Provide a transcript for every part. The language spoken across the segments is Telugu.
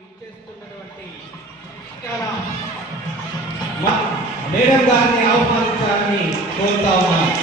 ఇచ్చేస్తున్నటువంటి మేడం గారిని ఆహ్వానించాలని కోరుతా ఉన్నాను.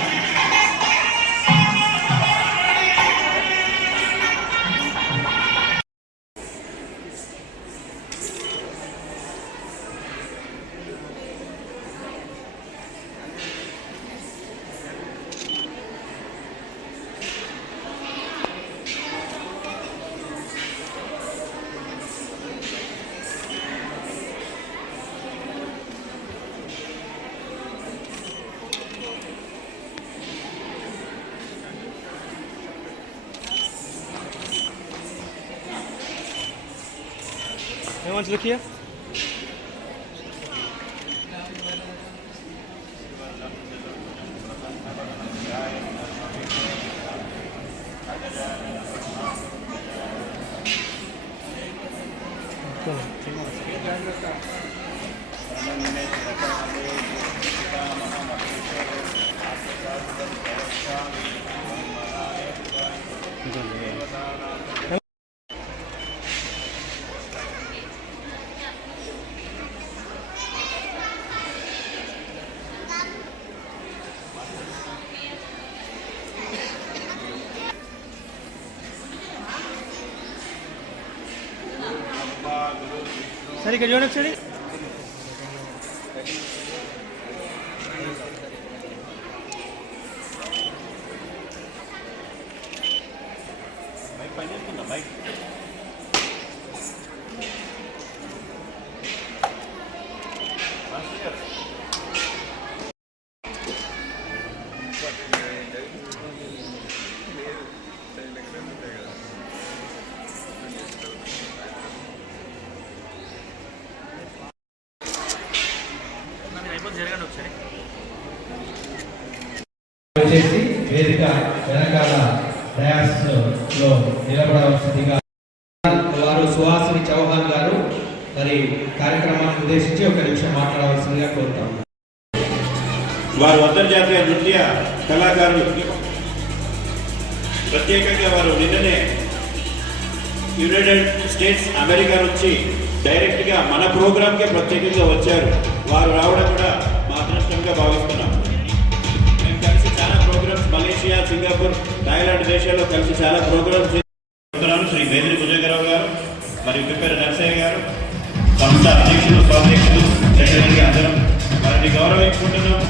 Anyone to look here? Sorry, can you want to say it? వచ్చేసి వేదిక వెనకాల డయాస్ లో నిలబడవలసిందిగా వారు సుహాసిని చౌహాన్ గారు మరి కార్యక్రమాన్ని ఉద్దేశించి ఒక నిమిషం మాట్లాడవలసిందిగా కోరుతాం. వారు అంతర్జాతీయ నృత్య కళాకారులు, ప్రత్యేకంగా వారు నిన్ననే యునైటెడ్ స్టేట్స్ అమెరికా నుంచి డైరెక్ట్గా మన ప్రోగ్రామ్కే ప్రత్యేకంగా వచ్చారు. వారు రావడం కూడా మా అదృష్టంగా భావిస్తున్నాం. మేము కలిసి చాలా ప్రోగ్రామ్స్ మలేషియా, సింగపూర్, థాయిలాండ్ దేశాల్లో కలిసి చాలా ప్రోగ్రామ్స్ చేస్తున్నాను. శ్రీ మేదిరి భుజంగరావు గారు మరియు పిప్పేరు నరసయ్య గారు, సంస్థ అధ్యక్షులు, ఉపాధ్యక్షులు, సెక్రటరీ అందరం వారిని గౌరవించుకుంటున్నాం.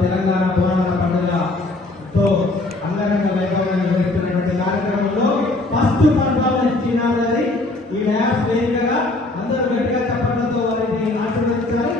తెలంగాణ పురాణ పండుగతో అంగరంగ వైభవంగా నిర్వహిస్తున్నటువంటి కార్యక్రమంలో ఫస్ట్ పర్ఫార్మెన్స్ ఇచ్చినారని ఈ డ్యాన్స్ వేదికగా అందరూ గట్టిగా చప్పట్లతో వారిని ఆశీర్వదించాలి.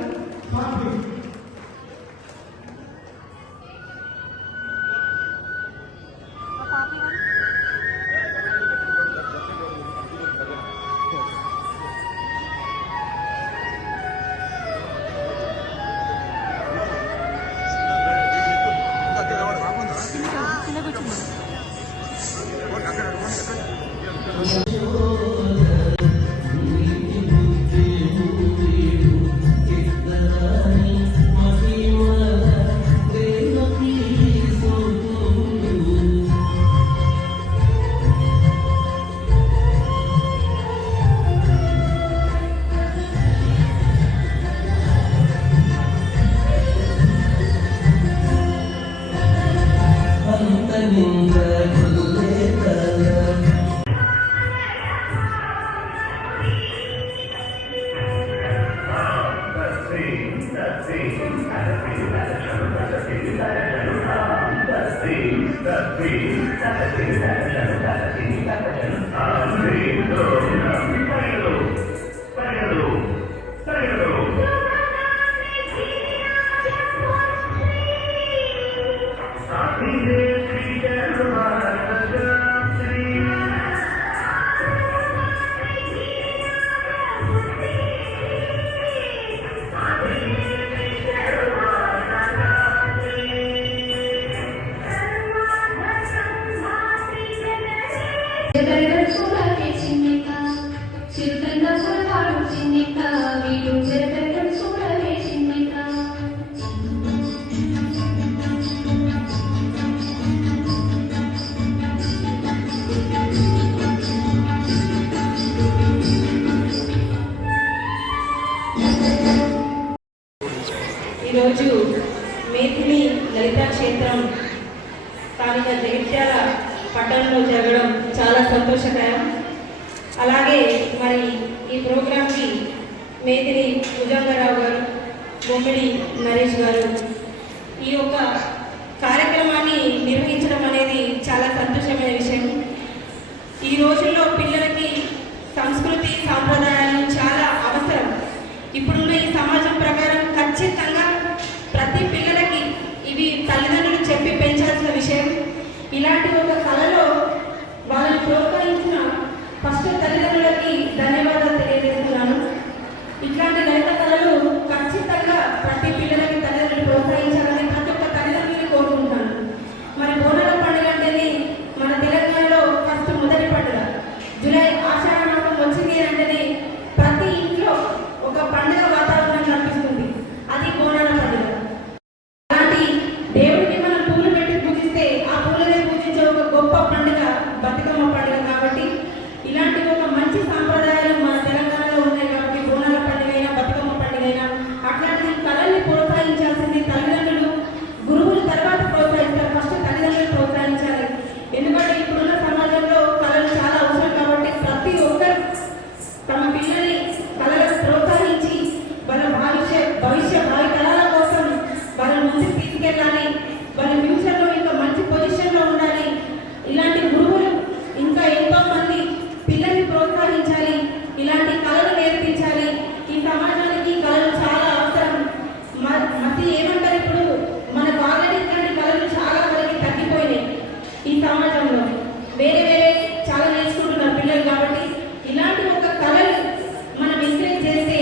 ఈరోజు మేతిని లలితా క్షేత్రం స్థానిక జగిత్యాల పట్టణంలో జరగడం చాలా సంతోషకరం. అలాగే మరి ఈ ప్రోగ్రాంకి మేతిని భుజంగరావు గారు, బొమ్మిడి నరేష్ గారు ఈ యొక్క కార్యక్రమాన్ని నిర్వహించడం అనేది చాలా సంతోషమైన విషయం. ఈ రోజుల్లో పిల్లలకి సంస్కృతి సాంప్రదాయాలు చాలా అవసరం. ఇప్పుడున్న ఈ సమాజం ప్రకారం ఖచ్చితంగా ప్రతి పిల్లలకి ఇవి తల్లిదండ్రులు చెప్పి పెంచాల్సిన విషయం. ఇలాంటి ఒక కళలో వాళ్ళని ప్రోత్సహించిన ఫస్ట్ తల్లిదండ్రులకి ధన్యవాదాలు తెలియజేస్తున్నాను. ఇట్లాంటి లలిత కళలు ఖచ్చితంగా ప్రతి పిల్లలకి తల్లిదండ్రులు ప్రోత్సహించాలని ప్రతి ఒక్క తల్లిదండ్రులని కోరుకుంటున్నాను. మరి బోనాల పండుగ అంటేనే మన తెలంగాణలో ఫస్ట్ మొదటి పండుగ. జూలై ఆషాఢ మాసం వచ్చింది అంటేనే ప్రతి ఇంట్లో ఒక పండుగ వాతావరణం కనిపిస్తుంది. అది బోనాల పండుగ. అలాంటి దేవుడికి మనం పూలు పెట్టి పూజిస్తే ఆ పూలనే పూజించే ఒక గొప్ప పండుగ బతుకమ్మ పండుగ. కాబట్టి ఇలాంటి ఒక మంచి సాంప్రదాయాలు మన తెలంగాణలో ఉన్నాయి. కాబట్టి బోనాల పండుగ అయినా బతుకమ్మ పండుగ అయినా అట్లాంటి కళల్ని ప్రోత్సహించాల్సింది తల్లిదండ్రులు. గురువులు తర్వాత ప్రోత్సహిస్తారు, ఫస్ట్ తల్లిదండ్రులు ప్రోత్సహించాలి. ఎందుకంటే ఇప్పుడున్న సమాజంలో కళలు చాలా అవసరం. కాబట్టి ప్రతి ఒక్కరు తమ పిల్లల్ని కళలకు ప్రోత్సహించి వాళ్ళ భవిష్య భావి తరాల కోసం వాళ్ళ ముందుకు తీసుకెళ్ళాలి. వాళ్ళ ఫ్యూచర్లో ఇంకా మంచి పొజిషన్లో ఉండాలి. ఇలాంటి గురువులు ఇంకా ఎంతో మంది పిల్లల్ని ప్రోత్సహించాలి. ఇలాంటి కళలు నేర్పించాలి. ఈ సమాజానికి కళలు చాలా అవసరం. మతి ఏమంటారు, ఇప్పుడు మనకు ఆల్రెడీ ఇట్లాంటి కళలు చాలా వరకు తగ్గిపోయినాయి. ఈ సమాజంలో వేరే వేరే చాలా నేర్చుకుంటున్నారు పిల్లలు. కాబట్టి ఇలాంటి ఒక కళలు మనం ఎంకరేజ్ చేస్తే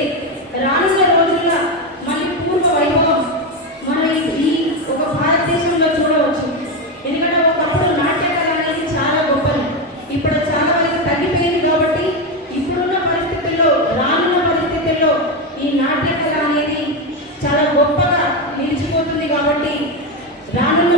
రానున్న రోజుల్లో మళ్ళీ పూర్వ వైభవం మనం ఈ ఒక భారతదేశంలో చూడవచ్చు. ఎందుకంటే ఒకప్పుడు నాట్య కళ అనేది చాలా గొప్పది. ఇప్పుడు చాలా వరకు తగ్గిపోయింది. కాబట్టి ఇప్పుడున్న పరిస్థితుల్లో, రానున్న పరిస్థితుల్లో ఈ నాట్య కళ అనేది చాలా గొప్పగా నిలిచిపోతుంది. కాబట్టి రానున్న